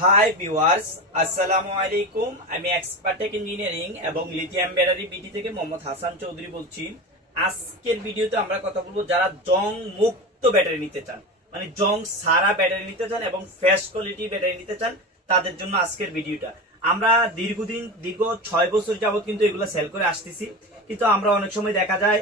Hi viewers, আসসালামু আলাইকুম। আমি এক্সপার্টেক ইঞ্জিনিয়ারিং এবং লিথিয়াম ব্যাটারি বিডি থেকে মোহাম্মদ হাসান চৌধুরী বলছি। আজকের ভিডিওতে আমরা কথা বলবো যারা জং মুক্ত ব্যাটারি নিতে চান, মানে জং সারা ব্যাটারি নিতে চান এবং ফ্রেশ কোয়ালিটি ব্যাটারি নিতে চান, তাদের জন্য আজকের ভিডিওটা। আমরা দীর্ঘ 6 বছর যাবত কিন্তু এগুলো সেল করে আসতেছি, কিন্তু আমরা অনেক সময় দেখা যায়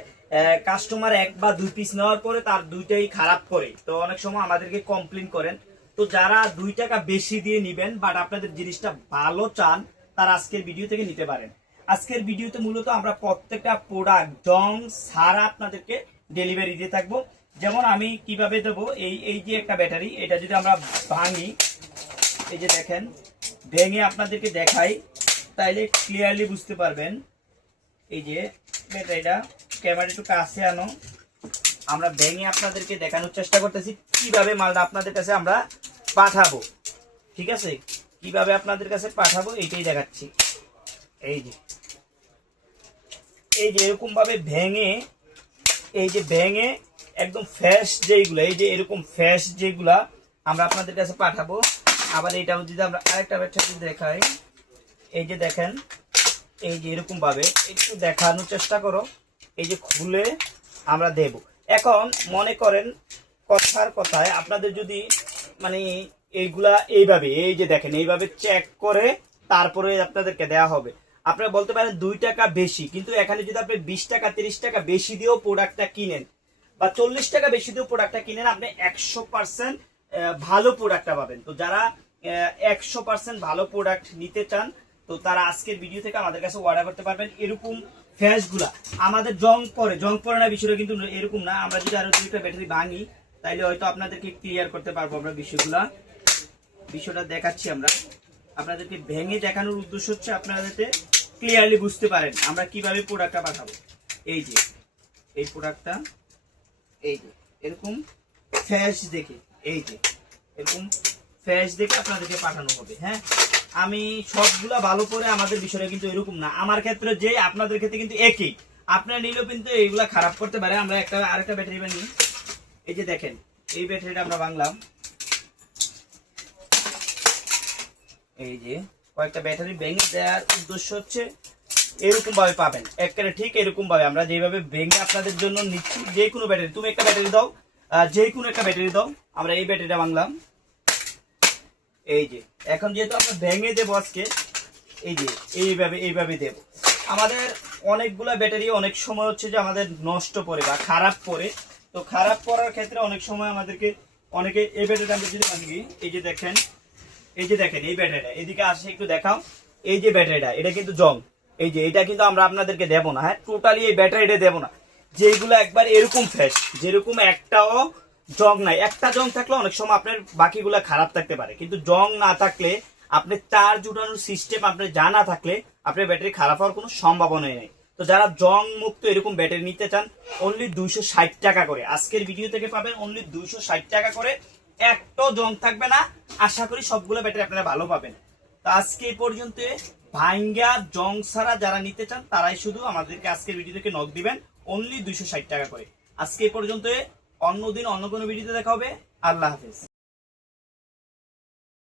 কাস্টমার এক বা দুই পিস নেওয়ার পরে তার দুইটাই খারাপ করে, তো অনেক সময় আমাদেরকে কমপ্লেন করেন। তো যারা 2 টাকা বেশি দিয়ে নিবেন বাট আপনাদের জিনিসটা ভালো চান, তারা আজকের ভিডিও থেকে নিতে পারেন। আজকের ভিডিওতে মূলত আমরা প্রত্যেকটা প্রোডাক্ট জং সারা আপনাদেরকে ডেলিভারি দিয়ে থাকবো। যেমন আমি কিভাবে দেবো, এই যে একটা ব্যাটারি, এটা যদি আমরা ভাঙি, এই যে দেখেন, ভেঙে আপনাদেরকে দেখাই তাইলে ক্লিয়ারলি বুঝতে পারবেন। এই যে ব্যাটারিটা, ক্যামেরা একটু কাছে আনো, আমরা ভেঙে আপনাদেরকে দেখানোর চেষ্টা করতেছি কিভাবে মালটা আপনাদের কাছে আমরা পাঠাবো। ঠিক আছে, কিভাবে আপনাদের কাছে পাঠাবো এইটাই দেখাচ্ছি। এই যে এরকম ভাবে ভেঙে, এই যে ভেঙে একদম ফ্রেশ যেগুলো, এই যে এরকম ফ্রেশ যেগুলা আমরা আপনাদের কাছে পাঠাবো। আবার এইটা যদি আমরা আরেকটা ব্যাটারি দেখাই, এই যে দেখেন, এই যে এরকম ভাবে একটু দেখানোর চেষ্টা করো, এই যে খুলে আমরা দেব। এখন মনে করেন কথার কথায় আপনাদের যদি মানে এইগুলা এইভাবে, এই যে দেখেন, এইভাবে চেক করে তারপরে আপনাদেরকে দেয়া হবে। আপনারা বলতে পারেন 2 টাকা বেশি, কিন্তু এখানে যদি আপনি 20 টাকা 30 টাকা বেশি দিয়েও প্রোডাক্টটা কিনেন বা 40 টাকা বেশি দিয়েও প্রোডাক্টটা কিনেন, আপনি 100% ভালো প্রোডাক্টটা পাবেন। তো যারা 100% ভালো প্রোডাক্ট নিতে চান, তো তারা আজকের ভিডিও থেকে আমাদের কাছে অর্ডার করতে পারবেন। এরকম ফ্যাশ গুলা আমাদের জং পরে না, বিষয়টা কিন্তু এরকম না। আমরা যদি আরো 2টা ব্যাটারি ভাঙি তাইলে হয়তো আপনাদেরকে ক্লিয়ার করতে পারবো আমরা বিষয়টা দেখাচ্ছি। আমরা আপনাদেরকে ভেঙে দেখানোর উদ্দেশ্য হচ্ছে আপনারা যাতে ক্লিয়ারলি বুঝতে পারেন আমরা কিভাবে প্রোডাক্টটা পাঠাবো। এই যে এই প্রোডাক্টটা, এই যে এরকম ফ্যাশ দেখে, এই যে এরকম ফ্যাশ দেখে আপনাদেরকে পাঠানো হবে। হ্যাঁ, আমি সবগুলা ভালো করে, আমাদের বিষয়টা কিন্তু এরকম না। আমার ক্ষেত্রে যে আপনাদের ক্ষেত্রে কিন্তু একই, আপনারা নিলেও কিন্তু এইগুলা খারাপ করতে পারে। আমরা আরেকটা ব্যাটারি বানিয়ে, এই যে দেখেন, এই ব্যাটারিটা আমরা বাংলাম। এই যে কয়েকটা ব্যাটারি ভেঙে দেওয়ার উদ্দেশ্য হচ্ছে এরকম ভাবে পাবেন, একেবারে ঠিক এরকম ভাবে আমরা যেভাবে ভেঙে আপনাদের জন্য নিচ্ছি। যে কোনো ব্যাটারি, তুমি একটা ব্যাটারি দাও, যে কোনো একটা ব্যাটারি দাও, আমরা এই ব্যাটারিটা বাংলাম। এই যে এখন যেহেতু আমরা ভেঙে দেবো আজকে, এই যে এইভাবে দেব। আমাদের অনেকগুলা ব্যাটারি অনেক সময় হচ্ছে যে আমাদের নষ্ট পড়ে বা খারাপ পড়ে। তো খারাপ পড়ার ক্ষেত্রে অনেক সময় আমাদেরকে অনেকে এই ব্যাটারিটা আমরা যদি ভাঙি, এই যে দেখেন, এই ব্যাটারিটা এদিকে আসে একটু দেখাও। এই যে ব্যাটারিটা, এটা কিন্তু জং, এই যে এটা কিন্তু আমরা আপনাদেরকে দেবো না। হ্যাঁ, টোটালি এই ব্যাটারিটা দেবো না। যেগুলো একবার এরকম ফ্রেশ, যেরকম একটাও জং নাই, একটা জং থাকলে অনেক সময় আপনার বাকিগুলা খারাপ থাকতে পারে, কিন্তু জং না থাকলে, আপনি চার্জ উঠানোর সিস্টেম আপনার জানা থাকলে আপনার ব্যাটারি খারাপ হওয়ার কোনো সম্ভাবনাই নেই। তো যারা জং মুক্ত এরকম ব্যাটারি নিতে চান, অনলি 260 টাকা করে আজকের ভিডিও থেকে পাবেন। অনলি 260 টাকা করে, একটাও জং থাকবে না। আশা করি সবগুলো ব্যাটারি আপনারা ভালো পাবেন। তো আজকে এই পর্যন্ত। ভাঙ্গা জং ছাড়া যারা নিতে চান তারাই শুধু আমাদেরকে আজকের ভিডিও থেকে নক দিবেন, অনলি 260 টাকা করে। আজকে এই পর্যন্ত, অন্যদিন অন্য কোনো ভিডিওতে দেখা হবে। আল্লাহ হাফেজ।